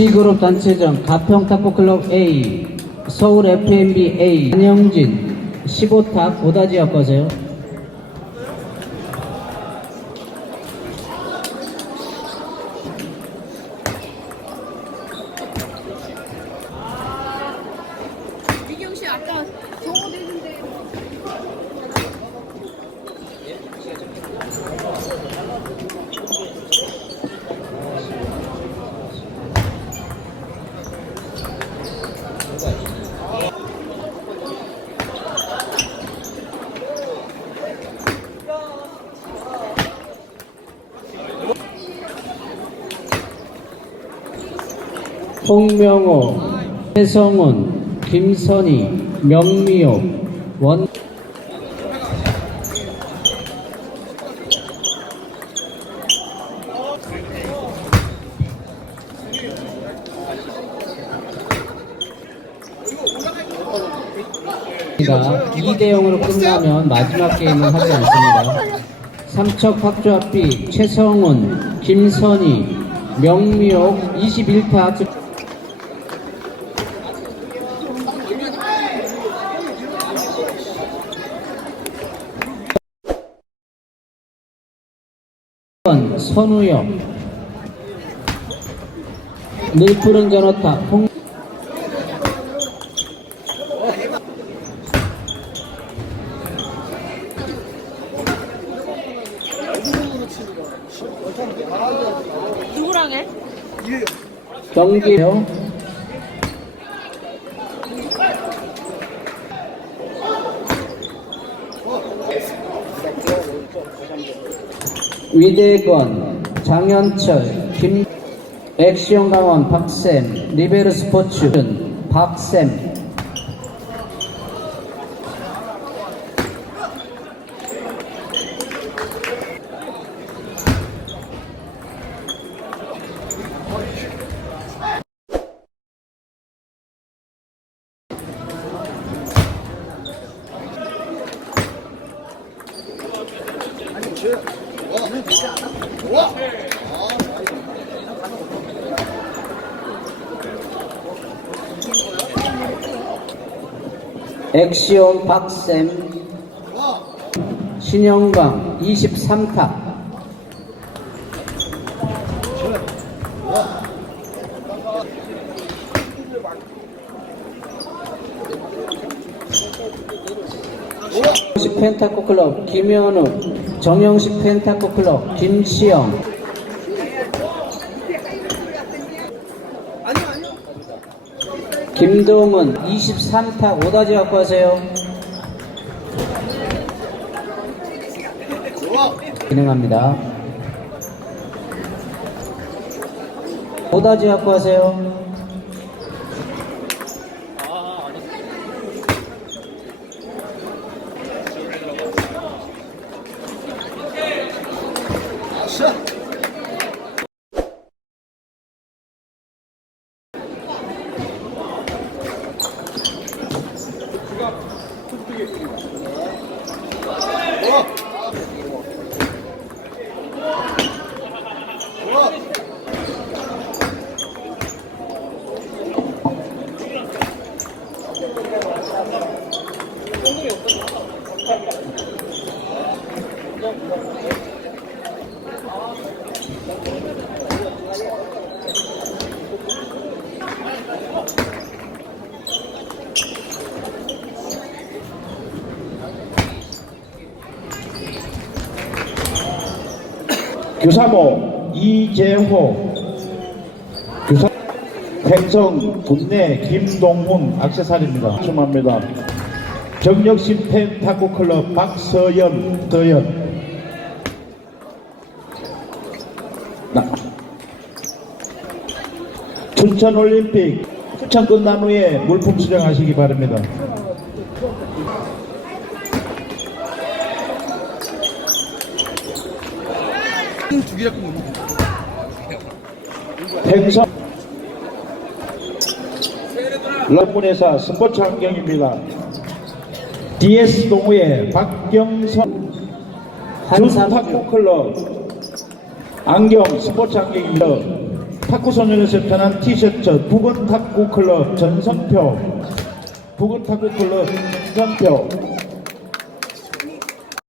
C그룹 단체전 가평 탁구클럽 A 서울 FMB A 안영진 15탁 오다지역 거세요. 미경 씨 아까 홍명호, 최성훈, 김선희, 명미옥, 원가 2대 0으로 끝나면 마지막 게임은 하지 않습니다. 삼척 학조합비 최성훈, 김선희, 명미옥 21타 선우엽 늘푸른 전어타. 홍 누구랑 해? 경기요 위대건 장현철 김 액션 강원 박샘 리베르 스포츠 박 샘 액션 박샘 신영강 23타. 정영식 펜타코 클럽 김현우 정영식 펜타코 클럽 김시영 김동은 23타 오다지 갖고 하세요. 진행합니다. 오다지 갖고 하세요. 규사모 이재호 팽성 군내 김동훈 악세사리입니다. 축하합니다. 정력심 펜타코클럽 박서연 서연 나- 춘천올림픽 추천 끝난 후에 물품 수령하시기 바랍니다. 팽성 러문회사 스포츠 환경입니다. DS 동호회 박경선 한삼 준탁구 클럽 안경 스포츠 환경입니다. 탁구 소년에서 편한 티셔츠 부근 탁구 클럽 전성표 부근 탁구 클럽 전성표